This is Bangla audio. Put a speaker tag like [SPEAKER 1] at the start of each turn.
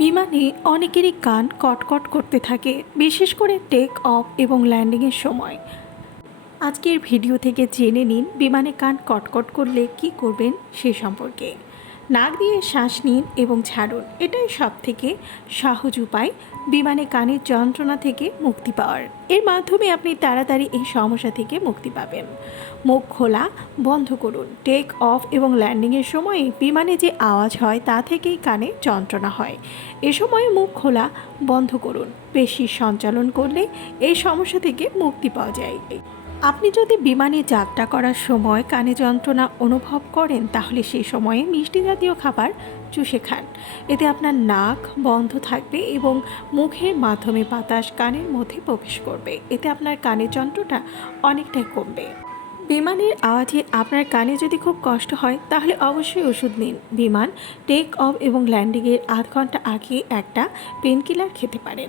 [SPEAKER 1] বিমানে অনেকেরই কান কটকট করতে থাকে, বিশেষ করে টেক অফ এবং ল্যান্ডিংয়ের সময়। আজকের ভিডিও থেকে জেনে নিন, বিমানে কান কটকট করলে কি করবেন সে সম্পর্কে। নাক দিয়ে শ্বাস নিন এবং ছাড়ুন। এটাই সব থেকে সহজ উপায়। বিমানে কানের যন্ত্রণা থেকে মুক্তি পাওয়ার। এর মাধ্যমে আপনি তাড়াতাড়ি এই সমস্যা থেকে মুক্তি পাবেন। মুখ খোলা, বন্ধ করুন। টেক অফ এবং ল্যান্ডিংয়ের সময় বিমানে যে আওয়াজ হয় তা থেকেই কানে যন্ত্রণা হয়। এ সময় মুখ খোলা, বন্ধ করুন। পেশি সঞ্চালন করলে এই সমস্যা থেকে মুক্তি পাওয়া যায়। আপনি যদি বিমানে যাত্রা করার সময় কানে যন্ত্রণা অনুভব করেন, তাহলে সেই সময়ে মিষ্টি জাতীয় খাবার চুষে খান। এতে আপনার নাক বন্ধ থাকবে এবং মুখের মাধ্যমে বাতাস কানের মধ্যে প্রবেশ করবে। এতে আপনার কানের যন্ত্রটা অনেকটাই কমবে। বিমানের আওয়াজে আপনার কানে যদি খুব কষ্ট হয়, তাহলে অবশ্যই ওষুধ নিন। বিমান, টেক অফ এবং ল্যান্ডিংয়ের আধ ঘণ্টা আগে একটা পেনকিলার খেতে পারেন।